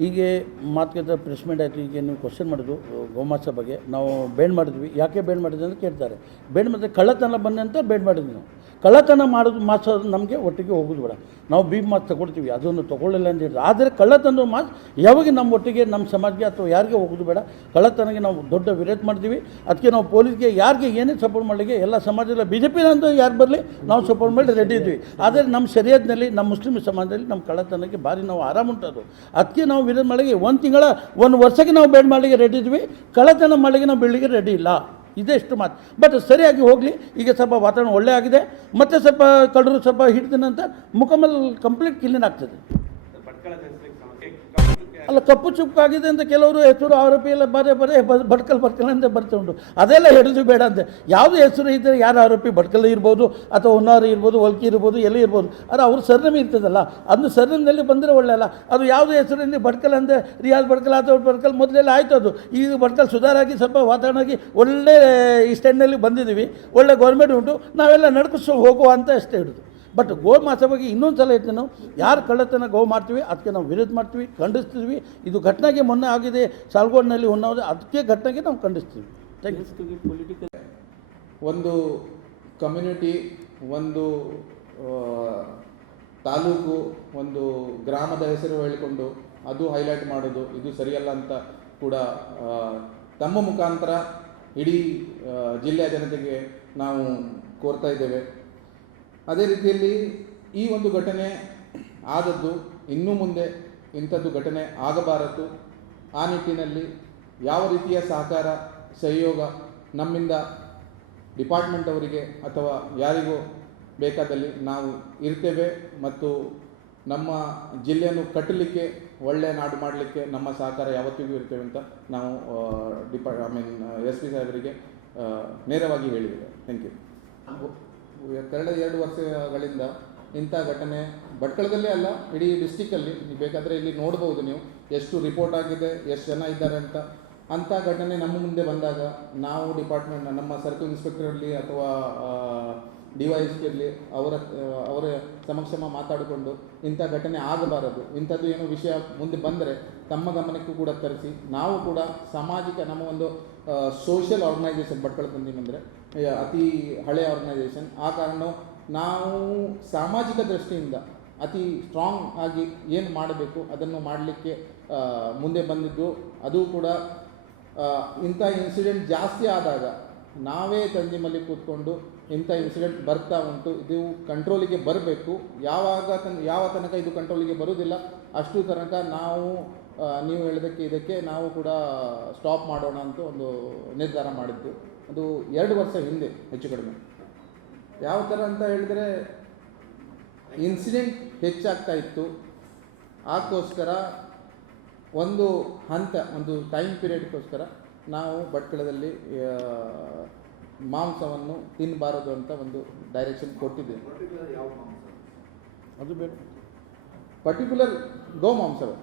ಹೀಗೆ ಮಾತುಕತೆ press meet ಆಯಿತು. ಈಗ ನೀವು ಕ್ವಶನ್ ಮಾಡಿದ್ದು ಗೋಮಾಂಸ ಬಗ್ಗೆ ನಾವು ಬೇಡ್ ಮಾಡಿದ್ವಿ. ಯಾಕೆ ಬೇಡ್ ಮಾಡಿದ್ವಿ ಅಂತ ಕೇಳ್ತಾರೆ. ಬೇಡ್ ಮಾಡಿದ್ರೆ ಕಳ್ಳತನ ಬಂದೆ ಅಂತ ಬೇಡ್ ಮಾಡಿದ್ವಿ. ನಾವು ಕಳ್ಳತನ ಮಾಡೋದು ಮಾಸ ನಮಗೆ ಒಟ್ಟಿಗೆ ಹೋಗೋದು ಬೇಡ. ನಾವು ಬೀಫ್ ಮಾಸ್ ತೊಗೊಳ್ತೀವಿ, ಅದನ್ನು ತೊಗೊಳ್ಳಿಲ್ಲ ಅಂತ ಹೇಳಿದ್ರು. ಆದರೆ ಕಳ್ಳತನ ಮಾಸ್ ಯಾವಾಗ ನಮ್ಮ ಒಟ್ಟಿಗೆ ನಮ್ಮ ಸಮಾಜಕ್ಕೆ ಅಥವಾ ಯಾರಿಗೆ ಹೋಗೋದು ಬೇಡ. ಕಳ್ಳತನಗೆ ನಾವು ದೊಡ್ಡ ವಿರೋಧ ಮಾಡ್ತೀವಿ. ಅದಕ್ಕೆ ನಾವು ಪೊಲೀಸ್ಗೆ ಯಾರಿಗೆ ಏನೇ ಸಪೋರ್ಟ್ ಮಾಡಲಿಕ್ಕೆ ಎಲ್ಲ ಸಮಾಜದಲ್ಲಿ BJP ಅಂತ ಯಾರು ಬರಲಿ ನಾವು ಸಪೋರ್ಟ್ ಮಾಡಿ ರೆಡಿ ಇದ್ವಿ. ಆದರೆ ನಮ್ಮ ಶರೀಯತ್ನಲ್ಲಿ ನಮ್ಮ ಮುಸ್ಲಿಂ ಸಮಾಜದಲ್ಲಿ ನಮ್ಮ ಕಳ್ಳತನಕ್ಕೆ ಭಾರಿ ನಾವು ಆರಾಮ ಉಂಟದು. ಅದಕ್ಕೆ ನಾವು ವಿರೋಧ ಮಾಡಲಿಕ್ಕೆ ಒಂದು ವರ್ಷಕ್ಕೆ ನಾವು ಬೇಡ ಮಾಡಲಿಕ್ಕೆ ರೆಡಿ ಇದ್ವಿ. ಕಳ್ಳತನ ಮಾಡಲಿಕ್ಕೆ ನಾವು ಬೆಳಿಗ್ಗೆ ರೆಡಿ ಇಲ್ಲ. ಇದೆಷ್ಟು ಮಾತು. ಬಟ್ ಸರಿಯಾಗಿ ಹೋಗಲಿ. ಈಗ ಸ್ವಲ್ಪ ವಾತಾವರಣ ಒಳ್ಳೆ ಆಗಿದೆ. ಮತ್ತು ಸ್ವಲ್ಪ ಕಳ್ಳರು ಸ್ವಲ್ಪ ಹಿಡಿದಿನಂತ ಮುಖಮಲ್ ಕಂಪ್ಲೀಟ್ ಕ್ಲೀನ್ ಆಗ್ತದೆ. ಅಲ್ಲ, ಕಪ್ಪು ಚುಕ್ಕಾಗಿದೆ ಅಂತ ಕೆಲವರು ಹೆಸರು ಆರೋಪಿ ಎಲ್ಲ ಬರೇ ಭಟ್ಕಲ್ ಅಂತ ಬರ್ತಾ ಉಂಟು. ಅದೆಲ್ಲ ಹಿಡಿದು ಬೇಡ ಅಂತೆ. ಯಾವುದು ಹೆಸರು ಇದ್ದರೆ ಯಾರು ಆರೋಪಿ ಭಟ್ಕಲ್ ಇರ್ಬೋದು ಅಥವಾ ಹೊನ್ನಾರು ಇರ್ಬೋದು, ಒಲ್ಕಿ ಇರ್ಬೋದು, ಎಲ್ಲಿ ಇರ್ಬೋದು. ಅದು ಅವ್ರ ಸರ್ನೇಮ್ ಇರ್ತದಲ್ಲ, ಅದನ್ನು ಸರ್ನೇಮ್ನಲ್ಲಿ ಬಂದರೆ ಒಳ್ಳೆ ಅಲ್ಲ. ಅದು ಯಾವುದೇ ಹೆಸರಿಂದ ಭಟ್ಕಲ್ ಅಂದರೆ ರಿಯಾಜ್ ಭಟ್ಕಲ್ ಅಥವಾ ಭಟ್ಕಲ್ ಮೊದಲೆಲ್ಲ ಆಯಿತು. ಅದು ಈಗ ಭಟ್ಕಲ್ ಸುಧಾರಾಗಿ ಸ್ವಲ್ಪ ವಾತಾವರಣವಾಗಿ ಒಳ್ಳೆ ಈ ಸ್ಟ್ಯಾಂಡ್ನಲ್ಲಿ ಬಂದಿದ್ದೀವಿ. ಒಳ್ಳೆ ಗೌರ್ಮೆಂಟ್ ಉಂಟು. ನಾವೆಲ್ಲ ನಡ್ಕಿಸೋ ಹೋಗುವ ಅಂತ ಅಷ್ಟೇ ಹಿಡಿದು. ಬಟ್ ಗೋಮಾಂಸ ಬಗ್ಗೆ ಇನ್ನೊಂದು ಸಲ ಹೇಳ್ತೀವಿ. ನಾವು ಯಾರು ಕಳ್ಳತನ ಮಾಡ್ತೀವಿ ಅದಕ್ಕೆ ನಾವು ವಿರೋಧ ಮಾಡ್ತೀವಿ, ಖಂಡಿಸ್ತೀವಿ. ಇದು ಘಟನೆಗೆ ಮೊನ್ನೆ ಆಗಿದೆ ಸಾಲ್ಗೋಡ್ನಲ್ಲಿ ಹೊನ್ನಾವದೆ, ಅದಕ್ಕೆ ಘಟನೆಗೆ ನಾವು ಖಂಡಿಸ್ತೀವಿ. Thank you. ಪೊಲಿಟಿಕಲ್ ಒಂದು ಕಮ್ಯುನಿಟಿ, ಒಂದು ತಾಲೂಕು, ಒಂದು ಗ್ರಾಮದ ಹೆಸರು ಹೇಳಿಕೊಂಡು ಅದು ಹೈಲೈಟ್ ಮಾಡೋದು ಇದು ಸರಿಯಲ್ಲ ಅಂತ ಕೂಡ ತಮ್ಮ ಮುಖಾಂತರ ಇಡೀ ಜಿಲ್ಲೆಯ ಜನತೆಗೆ ನಾವು ಕೋರ್ತಾ ಇದ್ದೇವೆ. ಅದೇ ರೀತಿಯಲ್ಲಿ ಈ ಒಂದು ಘಟನೆ ಆದದ್ದು ಇನ್ನು ಮುಂದೆ ಇಂಥದ್ದು ಘಟನೆ ಆಗಬಾರದು. ಆ ನಿಟ್ಟಿನಲ್ಲಿ ಯಾವ ರೀತಿಯ ಸಹಕಾರ ಸಹಯೋಗ ನಮ್ಮಿಂದ ಡಿಪಾರ್ಟ್ಮೆಂಟ್ ಅವರಿಗೆ ಅಥವಾ ಯಾರಿಗೂ ಬೇಕಾದಲ್ಲಿ ನಾವು ಇರ್ತೇವೆ. ಮತ್ತು ನಮ್ಮ ಜಿಲ್ಲೆಯನ್ನು ಕಟ್ಟಲಿಕ್ಕೆ, ಒಳ್ಳೆಯ ನಾಡು ಮಾಡಲಿಕ್ಕೆ ನಮ್ಮ ಸಹಕಾರ ಯಾವತ್ತಿಗೂ ಇರ್ತೇವೆ ಅಂತ ನಾವು SP ಸಾಹೇಬರಿಗೆ ನೇರವಾಗಿ ಹೇಳಿದ್ದೇವೆ. Thank you. ಕಳೆದ 2 ವರ್ಷಗಳಿಂದ ಇಂಥ ಘಟನೆ ಭಟ್ಕಳದಲ್ಲೇ ಅಲ್ಲ, ಇಡೀ ಡಿಸ್ಟಿಕ್ಕಲ್ಲಿ ಬೇಕಾದರೆ ಇಲ್ಲಿ ನೋಡ್ಬೋದು ನೀವು ಎಷ್ಟು ರಿಪೋರ್ಟ್ ಆಗಿದೆ, ಎಷ್ಟು ಜನ ಇದ್ದಾರೆ ಅಂತ. ಅಂಥ ಘಟನೆ ನಮ್ಮ ಮುಂದೆ ಬಂದಾಗ ನಾವು ಡಿಪಾರ್ಟ್ಮೆಂಟ್, ನಮ್ಮ ಸರ್ಕಲ್ ಇನ್ಸ್ಪೆಕ್ಟರ್ ಇರಲಿ ಅಥವಾ DYSP ಇರಲಿ, ಅವರ ಸಮಕ್ಷಮ ಮಾತಾಡಿಕೊಂಡು ಇಂಥ ಘಟನೆ ಆಗಬಾರದು, ಇಂಥದ್ದು ಏನೋ ವಿಷಯ ಮುಂದೆ ಬಂದರೆ ತಮ್ಮ ಗಮನಕ್ಕೂ ಕೂಡ ತರಿಸಿ ನಾವು ಕೂಡ ಸಾಮಾಜಿಕ, ನಮ್ಮ ಒಂದು ಸೋಷಿಯಲ್ ಆರ್ಗನೈಸೇಷನ್ ಭಟ್ಕಳ ತಂದಿಮ್ ಅಂದರೆ ಅತಿ ಹಳೆಯ ಆರ್ಗನೈಸೇಷನ್. ಆ ಕಾರಣ ನಾವು ಸಾಮಾಜಿಕ ದೃಷ್ಟಿಯಿಂದ ಅತಿ ಸ್ಟ್ರಾಂಗ್ ಆಗಿ ಏನು ಮಾಡಬೇಕು ಅದನ್ನು ಮಾಡಲಿಕ್ಕೆ ಮುಂದೆ ಬಂದಿದ್ದು. ಅದು ಕೂಡ ಇಂಥ ಇನ್ಸಿಡೆಂಟ್ ಜಾಸ್ತಿ ಆದಾಗ ನಾವೇ ತಂಜಿಮಲ್ಲಿ ಕೂತ್ಕೊಂಡು ಇಂಥ ಇನ್ಸಿಡೆಂಟ್ ಬರ್ತಾ ಉಂಟು, ಇದು ಕಂಟ್ರೋಲಿಗೆ ಬರಬೇಕು, ಯಾವ ತನಕ ಇದು ಕಂಟ್ರೋಲಿಗೆ ಬರುವುದಿಲ್ಲ ಅಷ್ಟು ತನಕ ನಾವು ನೀವು ಹೇಳಿದಕ್ಕೆ ಇದಕ್ಕೆ ನಾವು ಕೂಡ ಸ್ಟಾಪ್ ಮಾಡೋಣ ಅಂತ ಒಂದು ನಿರ್ಧಾರ ಮಾಡಿದ್ದು. ಅದು 2 ವರ್ಷ ಹಿಂದೆ ಹೆಚ್ಚು ಕಡಿಮೆ. ಯಾವ ಥರ ಅಂತ ಹೇಳಿದರೆ ಇನ್ಸಿಡೆಂಟ್ ಹೆಚ್ಚಾಗ್ತಾ ಇತ್ತು. ಅದಕ್ಕೋಸ್ಕರ ಒಂದು ಹಂತ, ಒಂದು ಟೈಮ್ ಪೀರಿಯಡ್ಗೋಸ್ಕರ ನಾವು ಭಟ್ಕಳದಲ್ಲಿ ಮಾಂಸವನ್ನು ತಿನ್ನಬಾರದು ಅಂತ ಒಂದು ಡೈರೆಕ್ಷನ್ ಕೊಟ್ಟಿದ್ದೇವೆ. ಅದು ಪರ್ಟಿಕ್ಯುಲರ್ ಗೋಮಾಂಸವೇ.